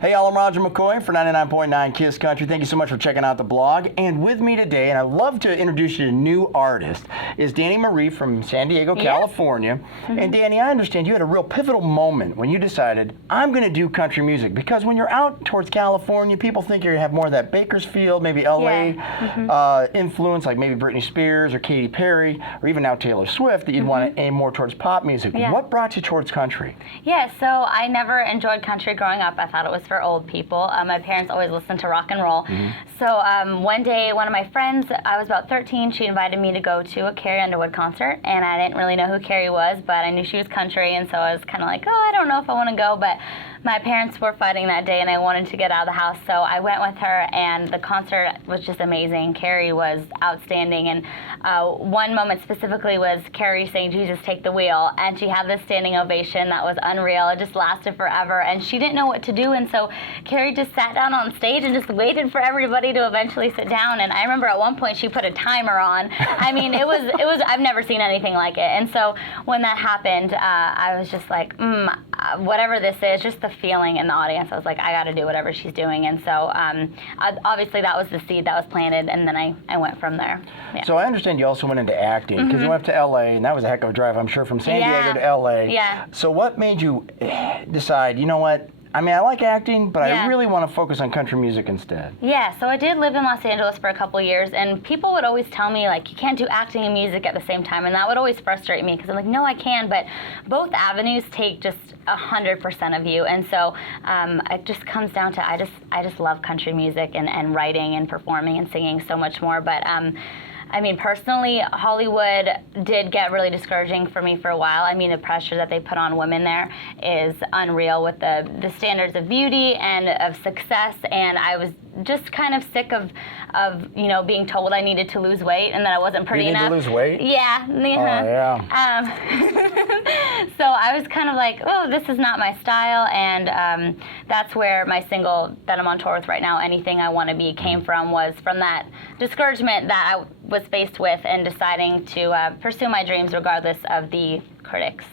Hey, y'all, I'm Roger McCoy for 99.9 KISS Country. Thank you so much for checking out the blog. And with me today, and I'd love to introduce you to a new artist, is Dannie Marie from San Diego, California. And Dannie, I understand you had a real pivotal moment when you decided, I'm going to do country music. Because when you're out towards California, people think you're going to have more of that Bakersfield, maybe LA influence, like maybe Britney Spears or Katy Perry, or even now Taylor Swift, that you'd want to aim more towards pop music. What brought you towards country? Yeah, so I never enjoyed country growing up. I thought it was for old people. My parents always listened to rock and roll. So one day, one of my friends, I was about 13, she invited me to go to a Carrie Underwood concert, and I didn't really know who Carrie was, but I knew she was country, and so I was kind of like, oh, I don't know if I want to go, but my parents were fighting that day, and I wanted to get out of the house, so I went with her, and the concert was just amazing. Carrie was outstanding, and one moment specifically was Carrie saying, Jesus, take the wheel, and she had this standing ovation that was unreal. It just lasted forever, and she didn't know what to do, and so Carrie just sat down on stage and just waited for everybody to eventually sit down, and I remember at one point she put a timer on. I mean, it was I've never seen anything like it, and so when that happened, I was just like, whatever this is, just the feeling in the audience, I was like, I got to do whatever she's doing, and so obviously that was the seed that was planted, and then I went from there. Yeah. So I understand you also went into acting, because you went up to LA, and that was a heck of a drive, I'm sure, from San Diego to LA. Yeah. So what made you decide, you know what, I mean, I like acting, but I really want to focus on country music instead? Yeah, so I did live in Los Angeles for a couple years, and people would always tell me, like, you can't do acting and music at the same time, and that would always frustrate me, because I'm like, no, I can, but both avenues take just 100% of you, and so it just comes down to, I just love country music and writing and performing and singing so much more, but I mean, personally, Hollywood did get really discouraging for me for a while. I mean, the pressure that they put on women there is unreal with the standards of beauty and of success, and I was just kind of sick of being told I needed to lose weight and that I wasn't pretty enough. You need to lose weight? Yeah. Oh, yeah. So I was kind of like, oh, this is not my style, and that's where my single that I'm on tour with right now, Anything I Want to Be, came from, was from that discouragement that I was faced with and deciding to pursue my dreams regardless of the critics.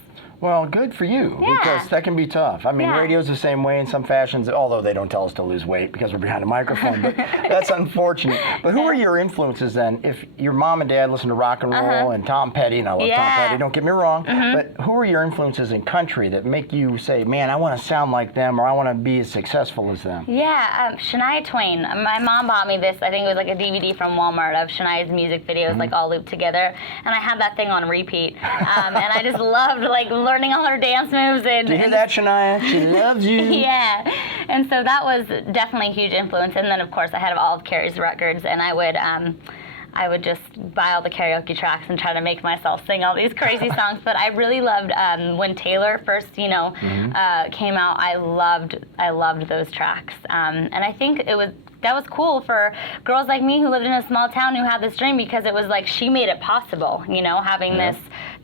Well, good for you, because that can be tough. I mean, radio's the same way in some fashions, although they don't tell us to lose weight because we're behind a microphone, but that's unfortunate. But who are your influences then? If your mom and dad listen to rock and roll and Tom Petty, and I love Tom Petty, don't get me wrong, but who are your influences in country that make you say, man, I want to sound like them, or I want to be as successful as them? Yeah, Shania Twain. My mom bought me this, I think it was like a DVD from Walmart of Shania's music videos, like all looped together, and I had that thing on repeat, and I just loved like learning all her dance moves. And you hear that, Shania? She loves you. Yeah, and so that was definitely a huge influence. And then of course I had all of Carrie's records, and I would just buy all the karaoke tracks and try to make myself sing all these crazy songs. But I really loved when Taylor first, came out. I loved those tracks, and I think that was cool for girls like me who lived in a small town who had this dream, because it was like she made it possible, having this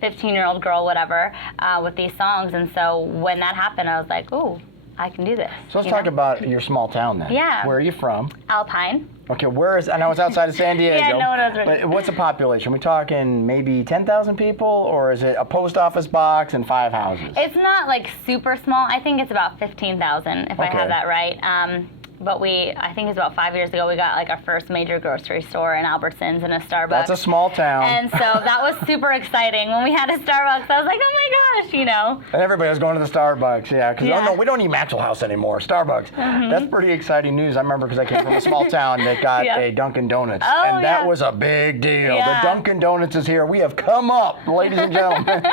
15-year-old girl, whatever, with these songs. And so when that happened, I was like, ooh, I can do this. So let's talk about your small town then. Yeah. Where are you from? Alpine. Okay, I know it's outside of San Diego. Yeah, no, it was. But what's the population? Are we talking maybe 10,000 people, or is it a post office box and 5 houses? It's not like super small. I think it's about 15,000, if I have that right. But I think it was about 5 years ago, we got like our first major grocery store in Albertsons and a Starbucks. That's a small town. And so that was super exciting. When we had a Starbucks, I was like, oh my gosh, And everybody was going to the Starbucks, because oh no, we don't need Maxwell House anymore, Starbucks. That's pretty exciting news. I remember because I came from a small town that got a Dunkin Donuts. Oh, and that was a big deal. The Dunkin Donuts is here. We have come up, ladies and gentlemen.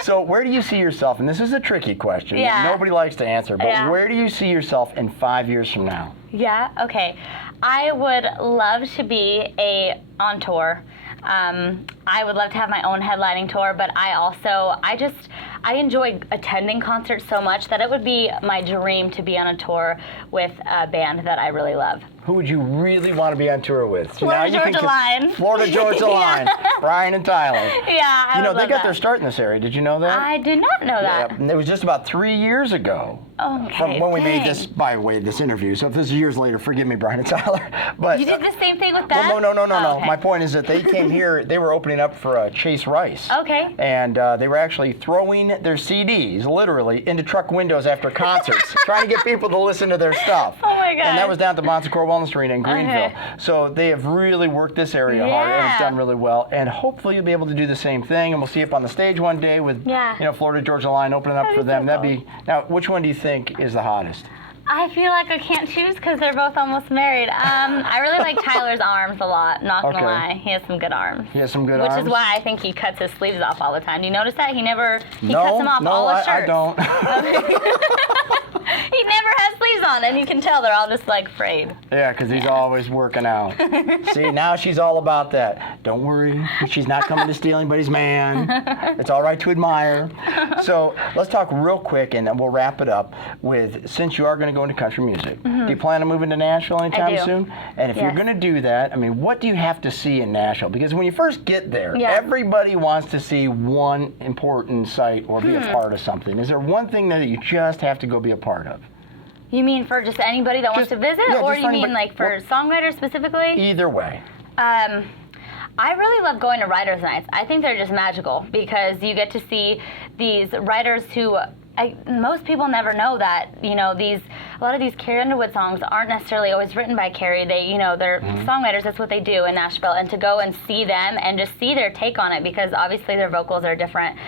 So where do you see yourself, and this is a tricky question that nobody likes to answer, but where do you see yourself in 5 years from now? Yeah, okay. I would love to be on tour. I would love to have my own headlining tour, but I enjoy attending concerts so much that it would be my dream to be on a tour with a band that I really love. Who would you really want to be on tour with? Florida Georgia Line. Florida Georgia Line. Brian and Tyler. Yeah, they got their start in this area. Did you know that? I did not know that. Yeah, it was just about 3 years ago Okay. From when we made dang. this, by the way, this interview. So if this is years later, forgive me, Brian and Tyler. But You did the same thing with that? well, no. Oh, okay. My point is that they came here. They were opening up for Chase Rice. Okay. And they were actually throwing their CDs, literally, into truck windows after concerts, trying to get people to listen to their stuff. Oh my God. And that was down at the Montecor Wellness Arena in Greenville. Okay. So they have really worked this area hard, and it's Yeah. done really well. And hopefully you'll be able to do the same thing, and we'll see you up on the stage one day with, Florida Georgia Line opening up That'd for be them. so That'd cool. be now. Which one do you think is the hottest? I feel like I can't choose because they're both almost married. I really like Tyler's arms a lot, not gonna Okay. lie. He has some good arms. He has some good Which arms. is why I think he cuts his sleeves off all the time. Do you notice that? He No, cuts them off all his I shirts. don't. He never has sleeves on, and you can tell they're all just like frayed. Yeah, because he's always working out. See, now she's all about that. Don't worry, she's not coming to steal anybody's man. It's all right to admire. So let's talk real quick, and then we'll wrap it up with, since you are going to go into country music, do you plan on moving to Nashville anytime do. soon? And if you're Yes. going to do that, I mean, what do you have to see in Nashville? Because when you first get there, Yeah. everybody wants to see one important site or be a part of something. Is there one thing that you just have to go be a part of? You mean for just anybody that wants Just- to visit, yeah, or just you for mean anybody- like for songwriters specifically? Either way. I really love going to writers' nights. I think they're just magical because you get to see these writers who most people never know that, a lot of these Carrie Underwood songs aren't necessarily always written by Carrie. They're songwriters. That's what they do in Nashville. And to go and see them and just see their take on it, because obviously their vocals are different.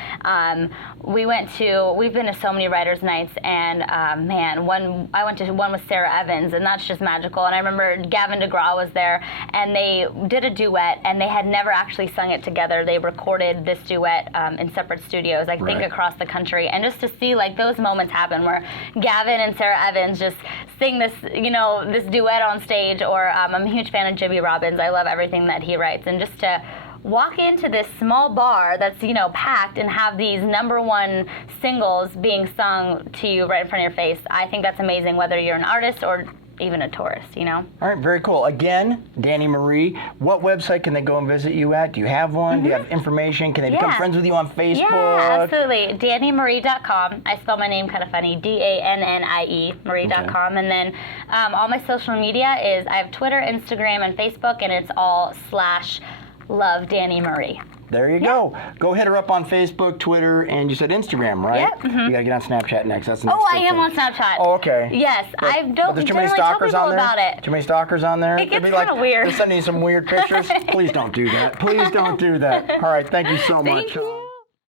We've been to so many writers' nights, and I went to one with Sarah Evans, and that's just magical. And I remember Gavin DeGraw was there, and they did a duet, and they had never actually sung it together. They recorded this duet in separate studios, I think, Right. across the country. And just to see like those moments happen where Gavin and Sarah Evans just sing this, this duet on stage, or I'm a huge fan of Jimmy Robbins. I love everything that he writes, and just to walk into this small bar that's packed and have these #1 singles being sung to you right in front of your face, I think that's amazing, whether you're an artist or even a tourist, All right, very cool. Again, Dannie Marie, what website can they go and visit you at? Do you have one? Do you have information? Can they become Yeah. friends with you on Facebook? Yeah, absolutely. DannieMarie.com. I spell my name kind of funny, DANNIE, Marie.com. And then all my social media is, I have Twitter, Instagram, and Facebook, and it's all /love Dannie Marie. There you go. Go hit her up on Facebook, Twitter, and you said Instagram, right? Yep. You gotta get on Snapchat next. That's the next Oh, I big am thing. on Snapchat. Oh, okay. Yes, I But don't there's too many generally tell stalkers people on there? about it. Too many stalkers on there? It gets They'd be kinda weird. They're sending you some weird pictures. Please don't do that. Please don't do that. All right, thank you so much. Thank you.